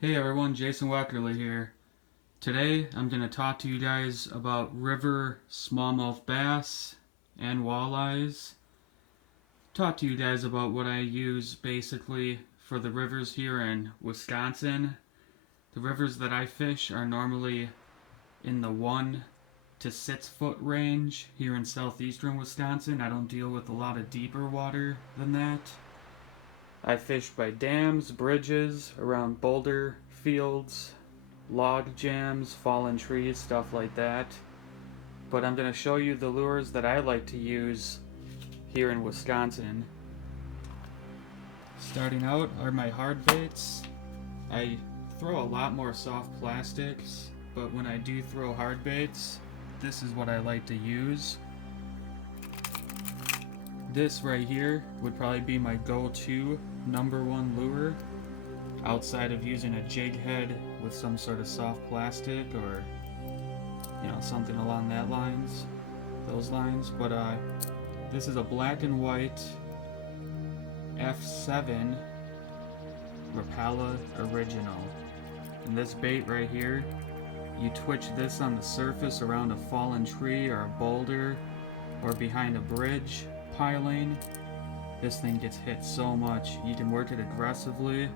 Hey everyone, Jason Weckerle here. Today I'm going to talk to you guys about river smallmouth bass and walleyes. Talk to you guys about what I use basically for the rivers here in Wisconsin. The rivers that I fish are normally in the 1 to 6 foot range here in southeastern Wisconsin. I don't deal with a lot of deeper water than that. I fish by dams, bridges, around boulder fields, log jams, fallen trees, stuff like that. But I'm going to show you the lures that I like to use here in Wisconsin. Starting out are my hard baits. I throw a lot more soft plastics, but when I do throw hard baits, this is what I like to use. This right here would probably be my go-to #1 lure outside of using a jig head with some sort of soft plastic or something along those lines. But this is a black and white F7 Rapala original, and this bait right here, you twitch this on the surface around a fallen tree or a boulder or behind a bridge piling. This thing gets hit so much. You can work it aggressively.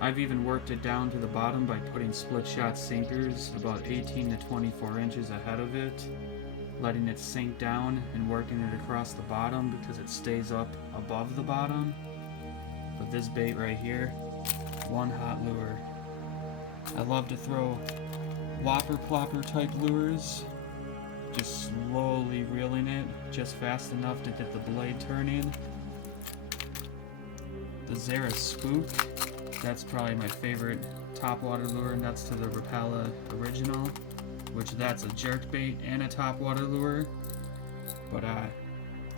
I've even worked it down to the bottom by putting split shot sinkers about 18 to 24 inches ahead of it, letting it sink down and working it across the bottom because it stays up above the bottom. But this bait right here, one hot lure. I love to throw whopper plopper type lures, just slowly reeling it just fast enough to get the blade turning. The Zara Spook, that's probably my favorite topwater lure next to the Rapala original, which that's a jerk bait and a topwater lure. But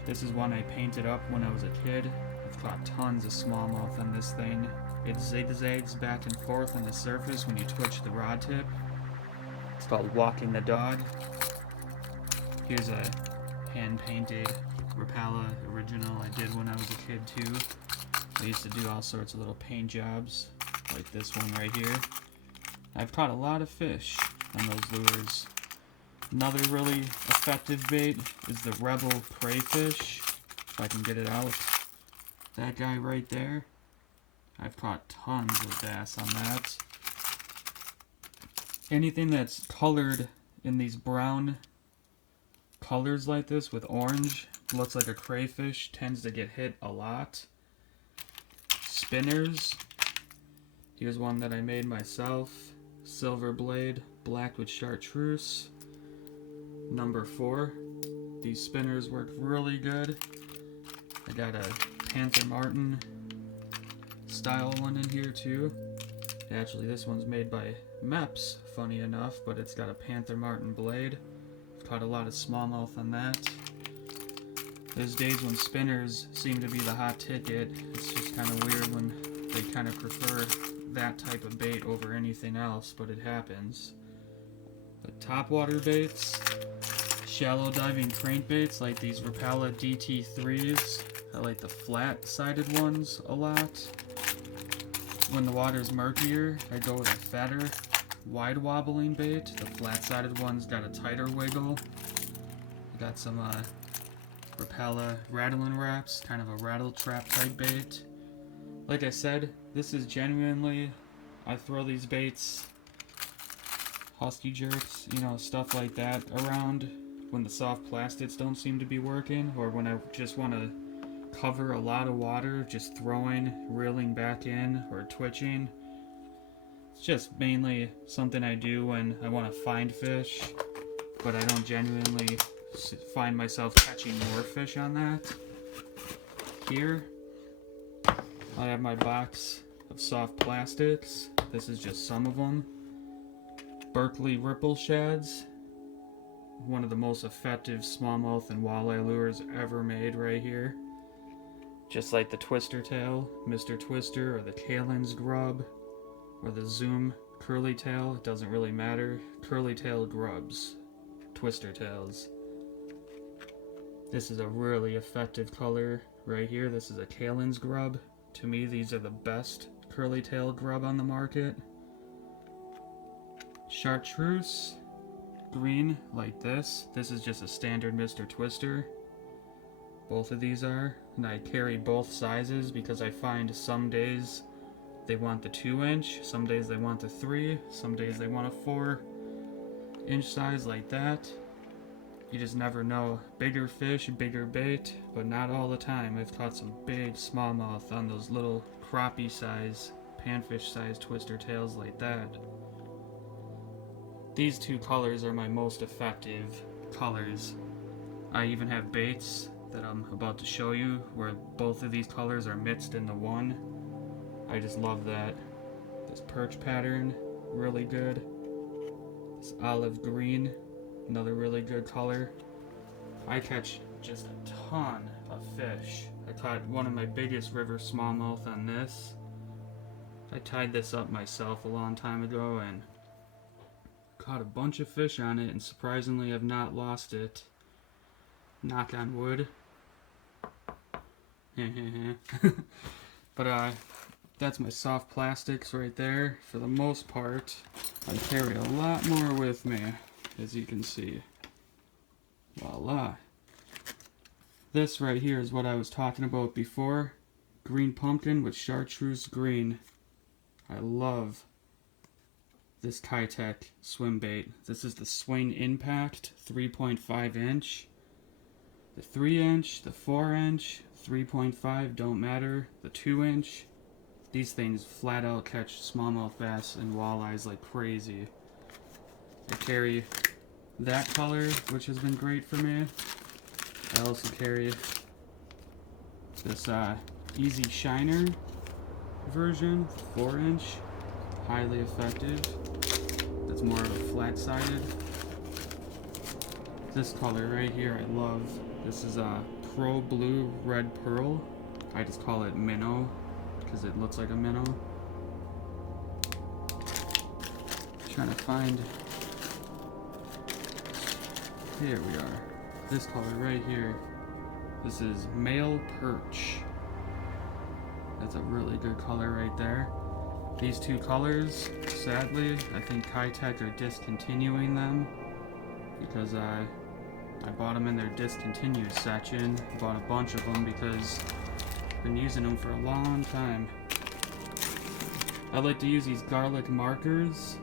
this is one I painted up when I was a kid. I've caught tons of smallmouth on this thing. It zigzags back and forth on the surface when you twitch the rod tip. It's called Walking the Dog. Here's a hand-painted Rapala original I did when I was a kid too. I used to do all sorts of little paint jobs, like this one right here. I've caught a lot of fish on those lures. Another really effective bait is the Rebel Crayfish, if I can get it out. That guy right there. I've caught tons of bass on that. Anything that's colored in these brown colors like this with orange, looks like a crayfish, tends to get hit a lot. Spinners. Here's one that I made myself. Silver blade, black with chartreuse. #4. These spinners work really good. I got a Panther Martin style one in here too. Actually, this one's made by Meps, funny enough, but it's got a Panther Martin blade. I've caught a lot of smallmouth on that. There's days when spinners seem to be the hot ticket. It's just kind of weird when they kind of prefer that type of bait over anything else, but it happens. But topwater baits, shallow diving crankbaits like these Rapala DT3s. I like the flat-sided ones a lot. When the water's murkier, I go with a fatter, wide wobbling bait. The flat-sided one's got a tighter wiggle. I got some Rapala rattling wraps, kind of a rattle trap type bait. Like I said, this is genuinely, I throw these baits, husky jerks, stuff like that around when the soft plastics don't seem to be working, or when I just want to cover a lot of water, just throwing, reeling back in, or twitching. It's just mainly something I do when I want to find fish, but I don't genuinely find myself catching more fish on that. Here, I have my box of soft plastics. This is just some of them. Berkeley Ripple Shads, one of the most effective smallmouth and walleye lures ever made right here. Just like the Twister Tail, Mr. Twister, or the Kalen's Grub, or the Zoom Curly Tail, it doesn't really matter. Curly Tail grubs, Twister Tails. This is a really effective color right here. This is a Kalen's Grub. To me, these are the best curly tail grub on the market. chartreuse, green like this. This is just a standard Mr. Twister. Both of these are, and I carry both sizes because I find some days they want the 2-inch, some days they want the 3, some days they want a 4-inch size like that. You just never know. Bigger fish, bigger bait, but not all the time. I've caught some big smallmouth on those little crappie size, panfish size twister tails like that. These two colors are my most effective colors. I even have baits that I'm about to show you where both of these colors are mixed into one. I just love that. This perch pattern, really good. This olive green, another really good color. I catch just a ton of fish. I caught one of my biggest river smallmouth on this. I tied this up myself a long time ago and caught a bunch of fish on it, and surprisingly I've not lost it. Knock on wood. But that's my soft plastics right there. For the most part, I carry a lot more with me, as you can see. Voila. This right here is what I was talking about before. Green pumpkin with chartreuse green. I love this Kitech swim bait. This is the Swing Impact 3.5 inch. The 3-inch, the 4-inch, 3.5 don't matter. The 2-inch, these things flat out catch smallmouth bass and walleyes like crazy. I carry that color, which has been great for me. I also carry this Easy Shiner version, 4-inch, highly effective. That's more of a flat-sided. This color right here I love. This is a Pro Blue Red Pearl. I just call it minnow because it looks like a minnow. Trying to find. Here we are. This color right here. This is Male Perch. That's a really good color right there. These two colors, sadly, I think Kitech are discontinuing them because I bought them in their discontinued section. Bought a bunch of them because I've been using them for a long time. I like to use these garlic markers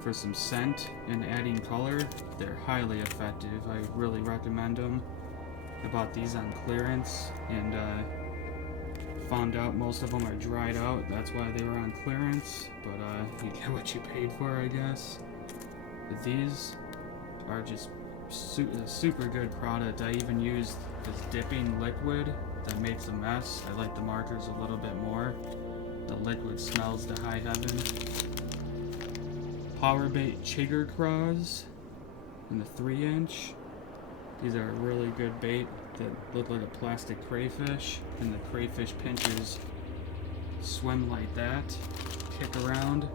for some scent and adding color. They're highly effective. I really recommend them. I bought these on clearance and found out most of them are dried out. That's why they were on clearance, but you get what you paid for, I guess. But these are just a super good product. I even used this dipping liquid that makes a mess. I like the markers a little bit more. The liquid smells to high heaven. Power bait chigger craws in the 3-inch. These are a really good bait that look like a plastic crayfish, and the crayfish pinchers swim like that, kick around.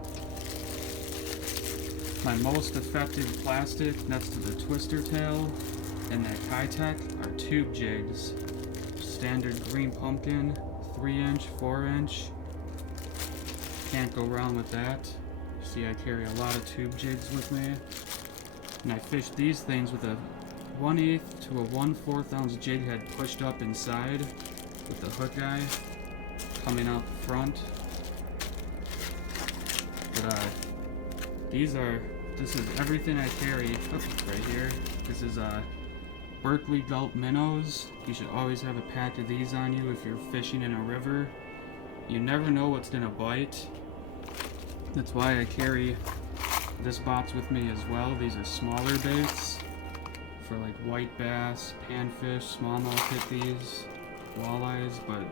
My most effective plastic next to the twister tail and that Kitech are tube jigs. Standard green pumpkin, 3-inch, 4-inch. Can't go wrong with that. See, I carry a lot of tube jigs with me. And I fish these things with a 1/8 to a 1/4 ounce jig head pushed up inside with the hook guy coming out the front. But this is everything I carry. Right here. This is Berkeley Gulp minnows. You should always have a pack of these on you if you're fishing in a river. You never know what's gonna bite. That's why I carry this box with me as well. These are smaller baits for like white bass, panfish, smallmouth hit these, walleyes, but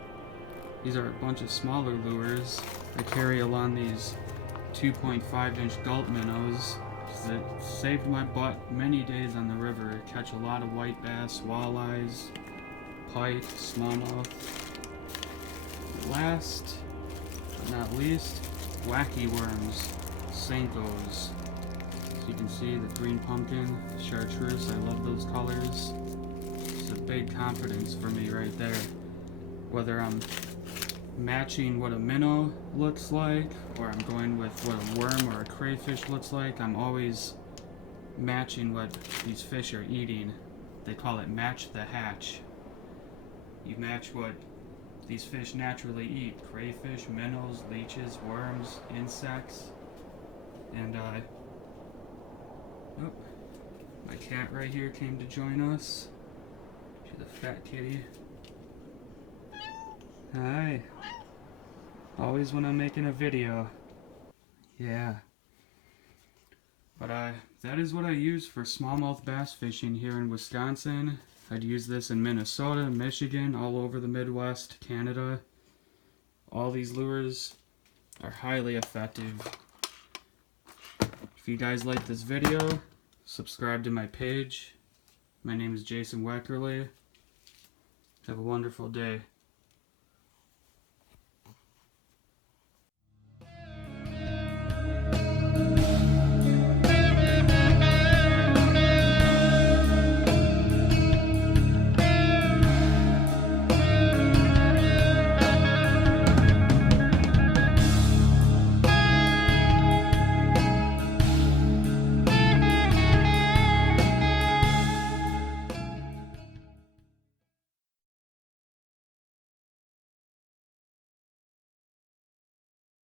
these are a bunch of smaller lures. I carry along these 2.5-inch gulp minnows because it saved my butt many days on the river. Catch a lot of white bass, walleyes, pike, smallmouth. Last but not least, wacky worms, Senkos. As you can see, the green pumpkin, chartreuse, I love those colors. It's a big confidence for me right there. Whether I'm matching what a minnow looks like, or I'm going with what a worm or a crayfish looks like. I'm always matching what these fish are eating. They call it match the hatch. You match what these fish naturally eat: crayfish, minnows, leeches, worms, insects. And oh, my cat right here came to join us. She's a fat kitty. Hi. Always when I'm making a video. Yeah. But that is what I use for smallmouth bass fishing here in Wisconsin. I'd use this in Minnesota, Michigan, all over the Midwest, Canada. All these lures are highly effective. If you guys like this video, subscribe to my page. My name is Jason Weckerle. Have a wonderful day.